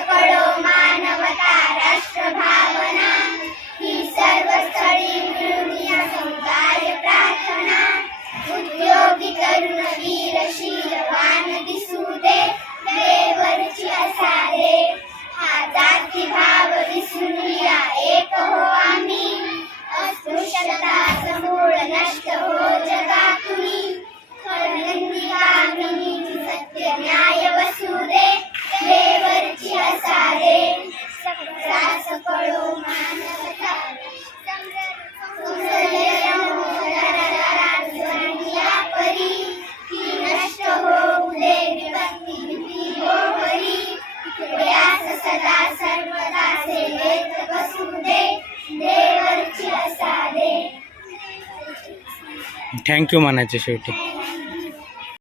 पडो मानवता राष्ट्र भावना ही सर्व स्थळी मिळून समुदाय प्रार्थना. उद्योगी तरुण वीरशीलवान दिसू दे. देवरची असा दे हा जाती थँक्यू म्हणायचे शेवटी